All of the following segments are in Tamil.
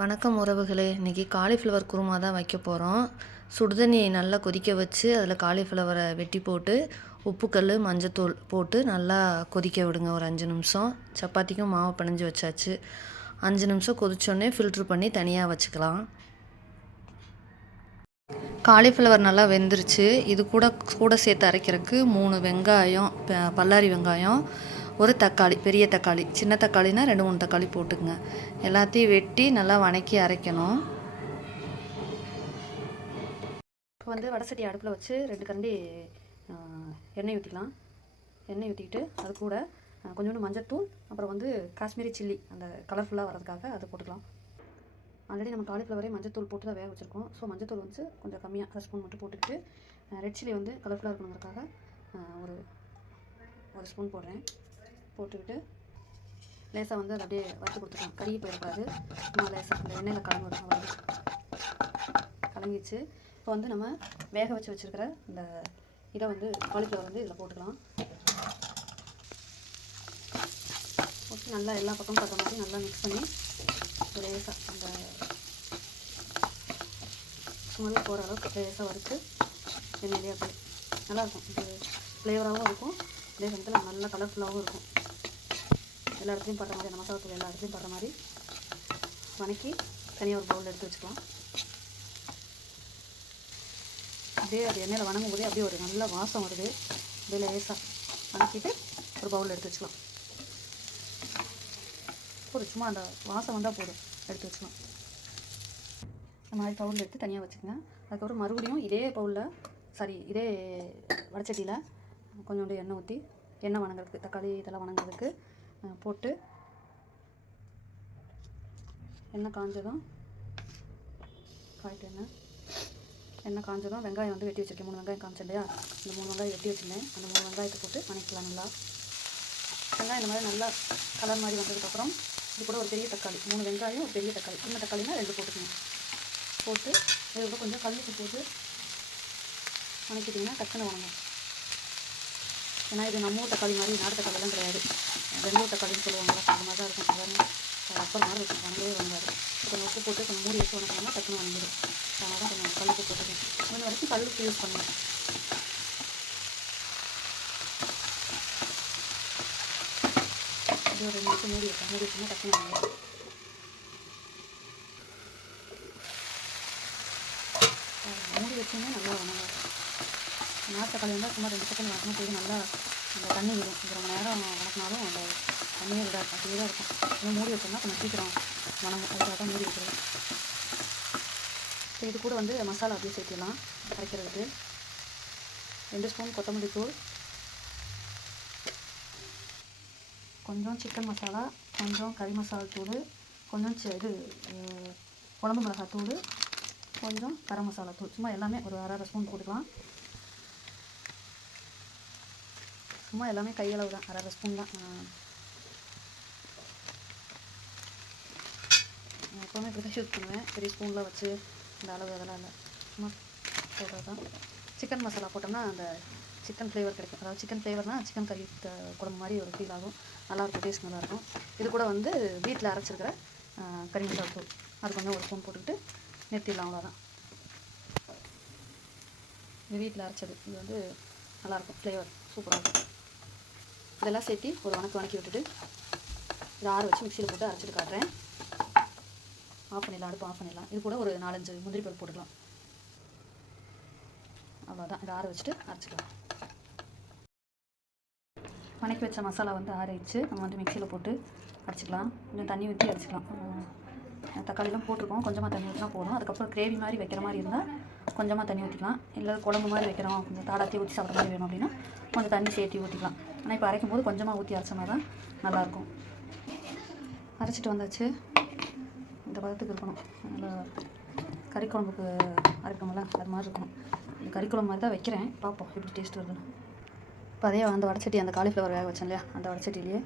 வணக்கம் உறவுகளே இன்றைக்கி காலிஃப்ளவர் குருமா தான் வைக்க போகிறோம் சுடுதண்ணியை நல்லா கொதிக்க வச்சு அதில் காலிஃப்ளவரை வெட்டி போட்டு உப்புக்கல் மஞ்சத்தூள் போட்டு நல்லா கொதிக்க விடுங்க ஒரு அஞ்சு நிமிஷம். சப்பாத்திக்கும் மாவு பிணைஞ்சு வச்சாச்சு. அஞ்சு நிமிஷம் கொதிச்சோடனே ஃபில்ட்ரு பண்ணி தனியாக வச்சுக்கலாம். காலிஃப்ளவர் நல்லா வெந்துருச்சு. இது கூட கூட சேர்த்து அரைக்கிறதுக்கு மூணு வெங்காயம் பல்லாரி வெங்காயம் ஒரு தக்காளி பெரிய தக்காளி சின்ன தக்காளினா ரெண்டு மூணு தக்காளி போட்டுக்குங்க. எல்லாத்தையும் வெட்டி நல்லா வணக்கி அரைக்கணும். இப்போ வந்து வடசட்டி அடுப்பில் வச்சு ரெண்டு கரண்டி எண்ணெய் ஊற்றிக்கலாம் எண்ணெய் ஊற்றிக்கிட்டு அது கூட கொஞ்சோண்டு மஞ்சத்தூள் அப்புறம் வந்து காஷ்மீரி சில்லி அந்த கலர்ஃபுல்லாக வரதுக்காக அதை போட்டுக்கலாம். ஆல்ரெடி நம்ம காலிஃப்ளவரே மஞ்சத்தூள் போட்டு தான் வேக வச்சுருக்கோம். ஸோ மஞ்சத்தூள் வந்து கொஞ்சம் கம்மியாக அரை ஸ்பூன் மட்டும் போட்டுக்கிட்டு ரெட் சில்லி வந்து கலர்ஃபுல்லாக இருக்கணுங்கிறதுக்காக ஒரு ஒரு ஸ்பூன் போடுறேன். போட்டுக்கிட்டு லேசாக வந்து அதை அப்படியே வறுத்து கொடுத்துக்கலாம். கறி போயிடக்கூடாது. சும்மா லேசாக அந்த எண்ணெயில் கலந்து விடும் அவ்வளோ கலங்கிச்சு இப்போ வந்து நம்ம வேக வச்சு வச்சுருக்கிற இந்த இதை வந்து காலிஃப்ளவர் வந்து இதில் போட்டுக்கலாம். போட்டு நல்லா எல்லா பக்கமும் பார்த்த மாதிரி நல்லா மிக்ஸ் பண்ணி லேசாக அந்த ஸ்மெல் போகிற அளவுக்கு லேசாக வறுத்து எண்ணெயிலே அப்படி நல்லாயிருக்கும். இது ஃப்ளேவராகவும் இருக்கும். அதே சமயத்தில் நல்லா கலர்ஃபுல்லாகவும் இருக்கும். எல்லா இடத்துலையும் படுற மாதிரி அந்த மசாலா தூள் எல்லா இடத்துலையும் படுற மாதிரி வணக்கி தனியாக ஒரு பவுலில் எடுத்து வச்சுக்கலாம். அப்படியே அது எண்ணெயில் வணங்கும் போதே அப்படியே ஒரு நல்ல வாசம் வருது. அப்படியே லேசாக வணக்கிட்டு ஒரு பவுலில் எடுத்து வச்சுக்கலாம். போதும் சும்மா அந்த வாசம் வந்தால் போதும். எடுத்து வச்சுக்கலாம். இந்த மாதிரி பவுலில் எடுத்து தனியாக வச்சுக்கோங்க. அதுக்கப்புறம் மறுபடியும் இதே பவுலில் சாரி இதே வடச்சட்டியில் கொஞ்சோண்டு எண்ணெய் ஊற்றி எண்ணெய் வணங்குறதுக்கு தக்காளி இதெல்லாம் வணங்குறதுக்கு போட்டு எண்ணெய் காஞ்சதும் காய்ட்டு எண்ணெய் எண்ணெய் காஞ்சதும் வெங்காயம் வந்து வெட்டி வச்சிருக்கேன். மூணு வெங்காயம் காமிச்சேன் இல்லையா? இந்த மூணு வெங்காயம் வெட்டி வச்சுருந்தேன். அந்த மூணு வெங்காயத்தை போட்டு வணக்கலாம் நல்லா. வெங்காயம் இந்த மாதிரி நல்லா கலர் மாதிரி வந்ததுக்கப்புறம் இது கூட ஒரு பெரிய தக்காளி. மூணு வெங்காயம் ஒரு பெரிய தக்காளி. சின்ன தக்காளினா ரெண்டு போட்டுக்கணும். போட்டு இது கூட கொஞ்சம் கல்லுப்பு போட்டு வணக்கிட்டிங்கன்னா டக்குன்னு வணங்கும். ஏன்னா இது நம்ம ஊர் தக்காளி மாதிரி நாட்டு தக்காளிலாம் கிடையாது. பெங்களூர் தக்காளின்னு சொல்லுவாங்களா அந்த மாதிரி தான் இருக்கும். சாதாரண அப்பர் மாதிரி இருக்கும். வணங்கவே வந்தாது. கொஞ்சம் உப்பு போட்டு கொஞ்சம் மூடி வச்சு வணக்கணும்னா டக்குன்னு வணங்கிடும். அதனால தான் கொஞ்சம் கல்லுப்பு போட்டுருக்கேன் முடிஞ்ச வரைக்கும் கல்லுப்பு யூஸ் பண்ணுவேன் இது ஒரு ரெண்டு நிமிஷம் மூடி வைப்பேன். மூடி வச்சுன்னா டக்குன்னு வணங்கிடும். மூடி வச்சோன்னா நல்லா வணங்கும். நாட்டு தக்காளி சும்மா ரெண்டு செகண்ட் வணக்கணும் போய் நல்லா அந்த தண்ணி விடும். இது ரொம்ப நேரம் வணக்கினாலும் அந்த தண்ணியே விடாது. அப்படியே தான் இருக்கும். இன்னும் மூடி வச்சோம்னா கொஞ்சம் சீக்கிரம் வணங்கும் அதுக்காக தான் மூடி வைக்கிறது இப்போ இது கூட வந்து மசாலா அப்படியே சேர்த்திடலாம். அரைக்கிறதுக்கு ரெண்டு ஸ்பூன் கொத்தமல்லி தூள். கொஞ்சம் சிக்கன் மசாலா கொஞ்சம் கறி மசாலா தூள் கொஞ்சம் இது குழம்பு மிளகாய் தூள் கொஞ்சம் கரம் மசாலா தூள். சும்மா எல்லாமே ஒரு அரை அரை ஸ்பூன் போட்டுக்கலாம். சும்மா எல்லாமே கையளவு தான். அரை அரை ஸ்பூன் தான். எப்போவுமே இப்படி தான் யூஸ் பண்ணுவேன். பெரிய ஸ்பூனில் வச்சு இந்த அளவு அதெல்லாம் இல்லை. சும்மா போடுறது தான். சிக்கன் மசாலா போட்டோம்னா அந்த சிக்கன் ஃப்ளேவர் கிடைக்கும். அதாவது சிக்கன் ஃப்ளேவர்னால் சிக்கன் கறி குழம்பு மாதிரி ஒரு ஃபீல் ஆகும். நல்லாயிருக்கும் டேஸ்ட் நல்லாயிருக்கும் இது கூட வந்து வீட்டில் அரைச்சிருக்கிற கறி மசாலா தூள். அது கொஞ்சம் ஒரு ஸ்பூன் போட்டுக்கிட்டு நிறுத்திடலாம் அவ்வளோதான் இது வீட்டில் அரைச்சது. இது வந்து நல்லாயிருக்கும் ஃப்ளேவர் சூப்பராக இருக்கும். இதெல்லாம் சேர்த்து ஒரு வணக்கம் வணக்கி விட்டுட்டு இதை ஆற வச்சு மிக்சியில் போட்டு அரைச்சிட்டு காட்டுறேன். ஆஃப் பண்ணிடலாம் அடுப்பு ஆஃப் பண்ணிடலாம். இது கூட ஒரு நாலஞ்சு முந்திரி பருப்பு போட்டுக்கலாம். அவ்வளோதான் இதை ஆற வச்சுட்டு அரைச்சிக்கலாம். வணக்கி வச்ச மசாலா வந்து ஆற வச்சு நம்ம வந்து மிக்சியில் போட்டு அரைச்சிக்கலாம். கொஞ்சம் தண்ணி ஊற்றி அரைச்சிக்கலாம். தக்காளிலாம் போட்டிருக்கோம். கொஞ்சமாக தண்ணி ஊற்றினா போதும். அதுக்கப்புறம் கிரேவி மாதிரி வைக்கிற மாதிரி இருந்தால் கொஞ்சமாக தண்ணி ஊற்றிக்கலாம் இல்லை குழம்பு மாதிரி வைக்கிறோம். கொஞ்சம் தாடாத்தி ஊற்றி சாப்பிட்ற மாதிரி வேணும் அப்படின்னா கொஞ்சம் தண்ணி சேர்த்து ஊற்றிக்கலாம் ஆனால் இப்போ அரைக்கும் போது கொஞ்சமாக ஊற்றி அரைச்சோம்னா தான் நல்லாயிருக்கும். அரைச்சிட்டு வந்தாச்சு. இந்த பதத்துக்கு இருக்கணும். நல்லா கறி குழம்புக்கு அரைக்கணும்ல அது மாதிரி இருக்கணும். இந்த கறி குழம்பு மாதிரி தான் வைக்கிறேன். பார்ப்போம் எப்படி டேஸ்ட் வருதுன்னு. இப்போ அதே அந்த வடச்சட்டி அந்த காலிஃப்ளவர் வேக வச்சேன் இல்லையா? அந்த வடச்சட்டிலேயே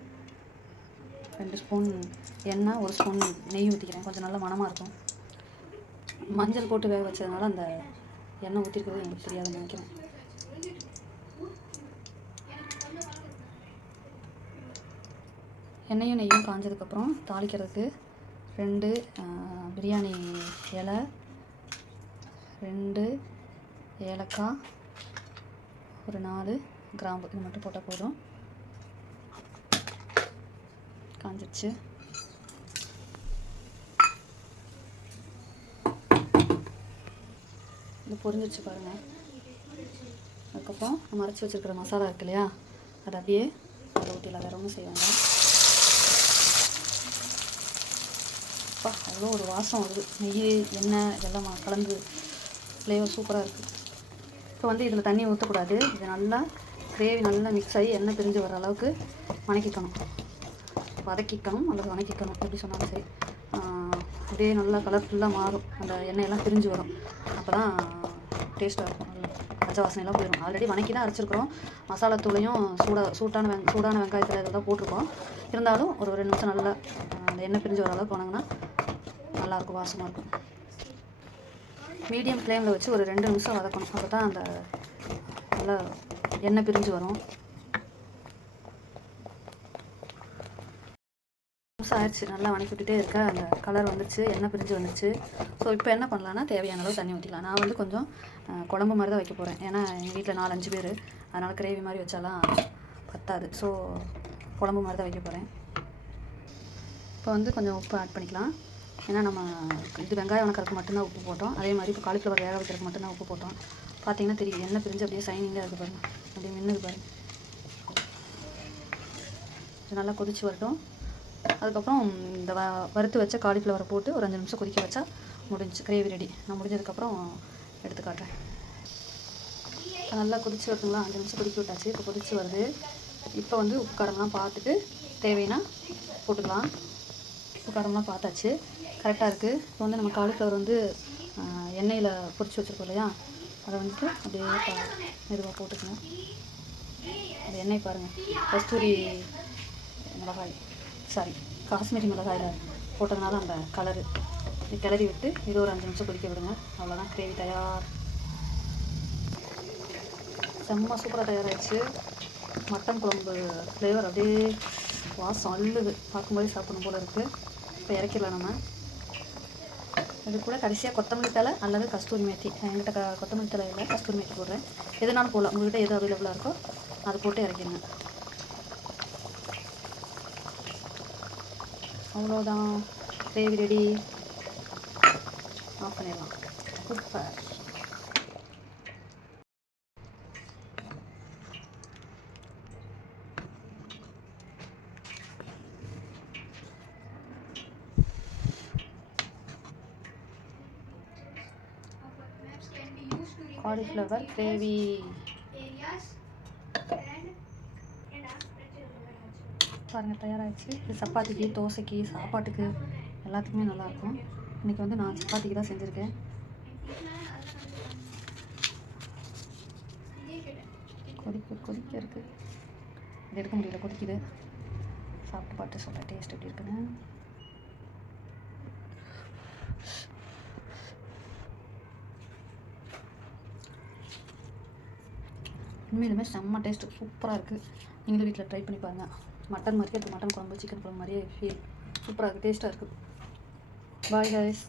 ரெண்டு ஸ்பூன் எண்ணெய் ஒரு ஸ்பூன் நெய் ஊற்றிக்கிறேன் கொஞ்சம் நல்ல மணமாக இருக்கும். மஞ்சள் போட்டு வேக வச்சதுனால அந்த எண்ணெய் ஊற்றிருக்கிறது எனக்கு தெரியாது நினைக்கிறேன். எண்ணெயும் நெய்யும் காஞ்சதுக்கப்புறம் தாளிக்கிறதுக்கு ரெண்டு பிரியாணி இலை ரெண்டு ஏலக்காய் ஒரு நாலு கிராம்பு. இது மட்டும் போட்டால் போதும். காஞ்சிடுச்சு இது பொரிஞ்சிச்சு பாருங்கள் அதுக்கப்புறம் நம்ம அரைச்சி வச்சிருக்கிற மசாலா இருக்கு இல்லையா? அதை அப்படியே அதை ஊட்டியில் வேற ஒன்றும் செய்வாங்க. அப்பா அவ்வளோ ஒரு வாசம் வருது. நெய் எண்ணெய் இதெல்லாம் கலந்து ஃப்ளேவர் சூப்பராக இருக்குது இப்போ வந்து இதில் தண்ணி ஊற்றக்கூடாது இது நல்லா கிரேவி நல்லா மிக்ஸ் ஆகி எண்ணெய் பிரிஞ்சு வர அளவுக்கு வணக்கிக்கணும். வதக்கிக்கணும் அல்லது வணக்கிக்கணும். எப்படி சொன்னாலும் சரி. அப்படியே நல்லா கலர்ஃபுல்லாக மாறும். அந்த எண்ணெயெல்லாம் பிரிஞ்சு வரும். அப்போ தான் டேஸ்ட்டாக இருக்கும். நல்லா பச்சை வாசனையெல்லாம் போயிடும் ஆல்ரெடி வணக்கி தான் அரைச்சிருக்கிறோம். மசாலா தூளையும் சூட சூட்டான வெங் சூடான வெங்காயத்தில் இதெல்லாம் போட்டிருக்கோம். இருந்தாலும் ஒரு ரெண்டு நிமிஷம் நல்லா அந்த எண்ணெய் பிரிஞ்சு வர அளவுக்கு வணங்கினா நல்லாயிருக்கும் வாசமாக இருக்கும். மீடியம் ஃப்ளேமில் வச்சு ஒரு ரெண்டு நிமிஷம் வதக்கணும். அப்போ தான் அந்த நல்லா எண்ணெய் பிரிஞ்சு வரும். ஆயிடுச்சு. நல்லா வணக்கி விட்டுட்டே இருக்க. அந்த கலர் வந்துருச்சு எண்ணெய் பிரிஞ்சு வந்துருச்சு ஸோ இப்போ என்ன பண்ணலான்னா தேவையான அளவு தண்ணி ஊற்றிக்கலாம் நான் வந்து கொஞ்சம் குழம்பு மாதிரி தான் வைக்க போகிறேன் ஏன்னா எங்கள் வீட்டில் நாலு அஞ்சு பேர். அதனால் கிரேவி மாதிரி வச்சாலாம் பத்தாது. ஸோ குழம்பு மாதிரி தான் வைக்க போகிறேன் இப்போ வந்து கொஞ்சம் உப்பு ஆட் பண்ணிக்கலாம். ஏன்னா நம்ம இது வெங்காயம் வணக்கறதுக்கு மட்டும்தான் உப்பு போட்டோம். அதே மாதிரி இப்போ காலிஃப்ளவர் வேக வைக்கிறதுக்கு மட்டும்தான் உப்பு போட்டோம். பார்த்தீங்கன்னா தெரியும் எண்ணெய் பிரிஞ்சு அப்படியே சைனிங்காக இருக்குது பாருங்கள் அப்படியே மின்னுது பாருங்கள் நல்லா கொதிச்சு வரட்டும். அதுக்கப்புறம் இந்த வ வறுத்து வச்ச காலிஃப்ளவரை போட்டு ஒரு அஞ்சு நிமிஷம் கொதிக்க வச்சா முடிஞ்சு கிரேவி ரெடி நான் முடிஞ்சதுக்கப்புறம் எடுத்து காட்டுறேன். நல்லா கொதிச்சு வருதுங்களா? அஞ்சு நிமிஷம் கொதிக்க விட்டாச்சு. இப்போ கொதிச்சு வருது. இப்போ வந்து உப்பு காரம்லாம் பார்த்துட்டு தேவைன்னா போட்டுக்கலாம். உப்பு காரம்லாம் பார்த்தாச்சு. கரெக்டாக இருக்குது இப்போ வந்து நம்ம காலிஃப்ளவர் வந்து எண்ணெயில் பொரிச்சு வச்சுருக்கோம் இல்லையா? அதை வந்துட்டு அப்படியே மெதுவாக போட்டுக்கணும். அது எண்ணெய் பாருங்கள் கஸ்தூரி மிளகாய். சாரி காஷ்மீரி மிளகாயில் போட்டதுனால அந்த கலரு கிளறி விட்டு இது ஒரு அஞ்சு நிமிஷம் கொதிக்க விடுங்க. அவ்வளோதான் கிரேவி தயார். செம்ம சூப்பராக தயாராகிடுச்சு மட்டன் குழம்பு ஃப்ளேவர் அப்படியே வாசம் அள்ளுது பார்க்கும்போதே சாப்பிடணும் போல் இருக்குது இப்போ இறக்கிடலாம் நம்ம. இது கூட கடைசியாக கொத்தமல்லி தலை அல்லது கஸ்தூரி மேத்தி. என்கிட்ட க கொத்தமல்லி தலை இல்லை கஸ்தூரி மேத்தி போடுறேன். எதுனாலும் போடலாம். உங்கள்கிட்ட எது அவைலபிளாக இருக்கோ அது போட்டு இறக்கிடுங்க. அவ்வளோதான். கிரேவி ரெடி ஆஃப் பண்ணிடலாம். சூப்பர் காலிஃப்ளவர் கிரேவி பாருங்கள் தயாராகிடுச்சு இது சப்பாத்திக்கு தோசைக்கு சாப்பாட்டுக்கு எல்லாத்துக்குமே நல்லாயிருக்கும். இன்றைக்கி வந்து நான் சப்பாத்திக்கு தான் செஞ்சுருக்கேன். கொதிக்க கொதிக்க இருக்குது இது எடுக்க முடியல கொதிக்குது. சாப்பிட்டு பார்த்து சொல்கிறேன் டேஸ்ட் எப்படி இருக்குன்னு. உண்மையிலுமே செம்ம டேஸ்ட்டு சூப்பராக இருக்குது நீங்களும் வீட்டில் ட்ரை பண்ணி பாருங்கள் மட்டன் மாதிரியே இருக்குது மட்டன் குழம்பு சிக்கன் குழம்பு மாதிரியே ஃபீல் சூப்பராக இருக்குது டேஸ்ட்டாக இருக்குது. பாய் ஹாய்ஸ்